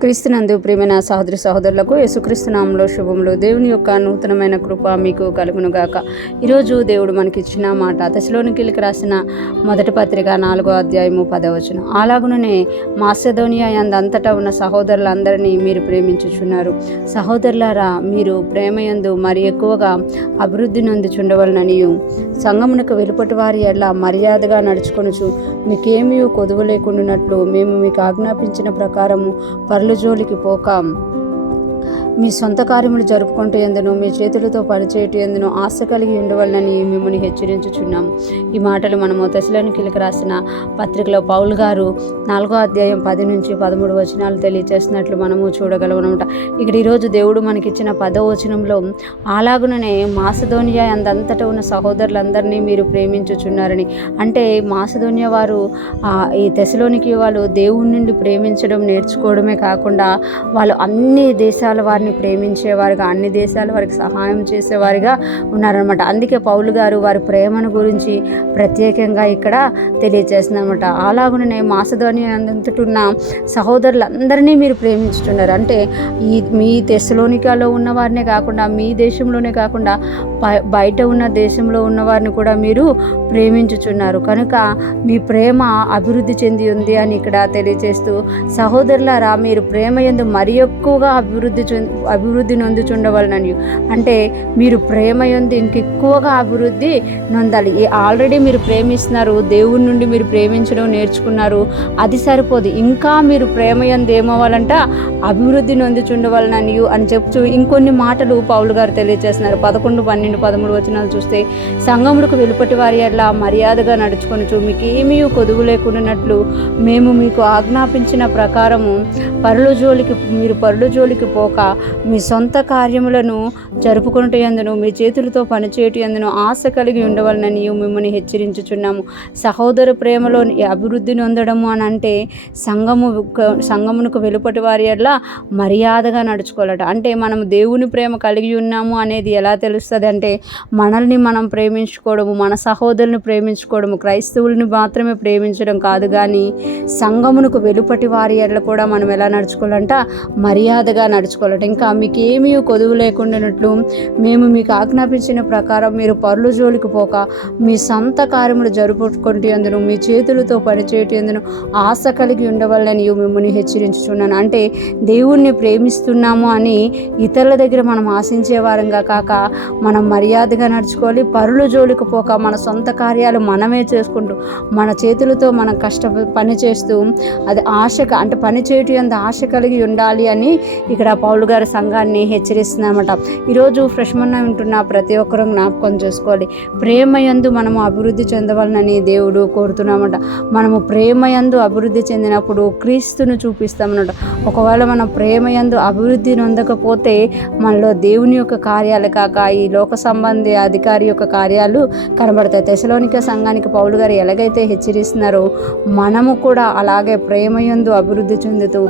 క్రీస్తునందు ప్రియమైన సహోదరి సహోదరులకు యేసుక్రీస్తు నామములో శుభములు. దేవుని యొక్క నూతనమైన కృప మీకు కలుగును గాక. ఈరోజు దేవుడు మనకిచ్చిన మాట తెస్సలోనికీయులకు రాసిన మొదటి పత్రిక 4వ అధ్యాయము 10వ వచనం. అలాగుననే మాసిదోనియా యందంతటా ఉన్న సహోదరులందరినీ మీరు ప్రేమించుచున్నారు. సహోదరులారా, మీరు ప్రేమయందు మరి ఎక్కువగా అభివృద్ధి నొందుచుండవలననియు సంఘమునకు వెలుపటి వారి ఎడల మర్యాదగా నడుచుకొనుచు మీకేమీ కొదువ లేకుండానట్లు మేము మీకు ఆజ్ఞాపించిన ప్రకారము పరుల జోలికి పోక మీ సొంత కార్యములు జరుపుకుంటూ ఎందును మీ చేతులతో పనిచేయటం ఎందును ఆశ కలిగి ఉండవలనని మిమ్మల్ని హెచ్చరించుచున్నాము. ఈ మాటలు మనము తెస్సలోనికీయులకు రాసిన పత్రికలో పౌలు గారు 4వ అధ్యాయం 10 నుంచి 13 వచనాలు తెలియజేస్తున్నట్లు మనము చూడగలం అనమాట. ఇక్కడ ఈరోజు దేవుడు మనకిచ్చిన 10వ వచనంలో అలాగుననే మాసిదోనియా అందంతటా ఉన్న సహోదరులందరినీ మీరు ప్రేమించుచున్నారని, అంటే మాసిదోనియా వారు ఈ తెస్సలోనికీయ వాళ్ళు దేవుని నుండి ప్రేమించడం నేర్చుకోవడమే కాకుండా వాళ్ళు అన్ని దేశాల వారిని ప్రేమించేవారుగా, అన్ని దేశాల వారికి సహాయం చేసేవారిగా ఉన్నారనమాట. అందుకే పౌలు గారు వారి ప్రేమను గురించి ప్రత్యేకంగా ఇక్కడ తెలియజేస్తున్నారనమాట. అలాగునే మాసిదోనియా అంతటున్న సహోదరులందరినీ మీరు ప్రేమించుతున్నారు. అంటే మీ తెస్సలోనికలో ఉన్న వారినే కాకుండా, మీ దేశంలోనే కాకుండా బయట ఉన్న దేశంలో ఉన్న వారిని కూడా మీరు ప్రేమించుచున్నారు. కనుక మీ ప్రేమ అభివృద్ధి చెంది ఉంది అని ఇక్కడ తెలియజేస్తూ, సహోదరులారా మీరు ప్రేమ యందు మరి ఎక్కువగా అభివృద్ధి నొందుచుండవలనని, అంటే మీరు ప్రేమ యందు ఇంకెక్కువగా అభివృద్ధి నొందాలి. ఆల్రెడీ మీరు ప్రేమిస్తున్నారు, దేవుని నుండి మీరు ప్రేమించడం నేర్చుకున్నారు, అది సరిపోదు. ఇంకా మీరు ప్రేమ యందు ఏమవ్వాలంట, అభివృద్ధి నొందుచుండవలనని అని చెప్తూ ఇంకొన్ని మాటలు పౌలు గారు తెలియజేస్తున్నారు. 11, 12, 13 వచనాలు చూస్తే, సంఘములకు వెలుపటి వారి అట్లా మర్యాదగా నడుచుకొనుచు మీకేమీ కొదువు లేకుండానట్లు మేము మీకు ఆజ్ఞాపించిన ప్రకారము మీరు పరుల జోలికి పోక మీ సొంత కార్యములను జరుపుకొనుట యందును మీ చేతులతో పనిచేయట యందును ఆశ కలిగి ఉండవలనని మిమ్మల్ని హెచ్చరించుచున్నాము. సహోదర ప్రేమలో అభివృద్ధి నొందడము అని అంటే సంఘమునకు వెలుపటి వారి అట్లా మర్యాదగా నడుచుకోవాలట. అంటే మనం దేవుని ప్రేమ కలిగి ఉన్నాము అనేది ఎలా తెలుస్తుంది అంటే, మనల్ని మనం ప్రేమించుకోవడము, మన సహోదరుని ప్రేమించుకోవడము, క్రైస్తవుల్ని మాత్రమే ప్రేమించడం కాదు, కానీ సంఘమునకు వెలుపటి వారి ఎడల కూడా మనం ఎలా నడుచుకోవాలంట, మర్యాదగా నడుచుకోవాలట. ఇంకా మీకు ఏమీ కొదువు లేకుండానట్లు మేము మీకు ఆజ్ఞాపించిన ప్రకారం మీరు పరుల జోలికి పోక మీ సొంత కార్యములు జరుపుకుంటూ ఎందును మీ చేతులతో పనిచేయటం ఎందును ఆశ కలిగి ఉండవాలని మిమ్మల్ని హెచ్చరించుచున్నాను. అంటే దేవుణ్ణి ప్రేమిస్తున్నాము అని ఇతరుల దగ్గర మనం ఆశించే వారంగా కాక మనం మర్యాదగా నడుచుకోవాలి. పరుల జోలికి పోక మన సొంత కార్యాలు మనమే చేసుకుంటూ మన చేతులతో మనం పని చేస్తూ అది అంటే పని చేయటం అంత ఆశ కలిగి ఉండాలి అని ఇక్కడ పౌలు గారి సంఘాన్ని హెచ్చరిస్తున్నామట. ఈరోజు ఫ్రెష్మన్న వింటున్న ప్రతి ఒక్కరూ జ్ఞాపకం చేసుకోవాలి, ప్రేమ యందు మనము అభివృద్ధి చెందవాలని దేవుడు కోరుతున్నామట. మనము ప్రేమ యందు అభివృద్ధి చెందినప్పుడు క్రీస్తును చూపిస్తామన్నట. ఒకవేళ మనం ప్రేమ యందు అభివృద్ధి నొందకపోతే మనలో దేవుని యొక్క కార్యాలు కాక ఈ లోక సంబంధి అధికారి యొక్క కార్యాలు కనబడతాయి. తెస్సలోనిక సంఘానికి పౌలు గారు ఎలాగైతే హెచ్చరిస్తున్నారో మనము కూడా అలాగే ప్రేమ యందు అభివృద్ధి చెందుతూ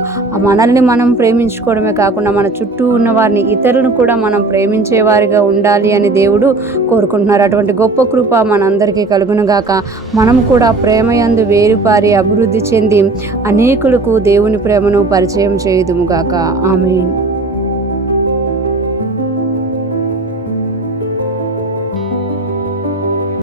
మనల్ని మనం ప్రేమించుకోవడమే కాకుండా మన చుట్టూ ఉన్న వారిని, ఇతరులను కూడా మనం ప్రేమించేవారిగా ఉండాలి అని దేవుడు కోరుకుంటున్నారు. అటువంటి గొప్ప కృప మనందరికీ కలుగునుగాక. మనం కూడా ప్రేమ యందు వేరుపారి అభివృద్ధి చెంది అనేకులకు దేవుని ప్రేమను పరిచయం చేయుదుముగాక. ఆమేన్.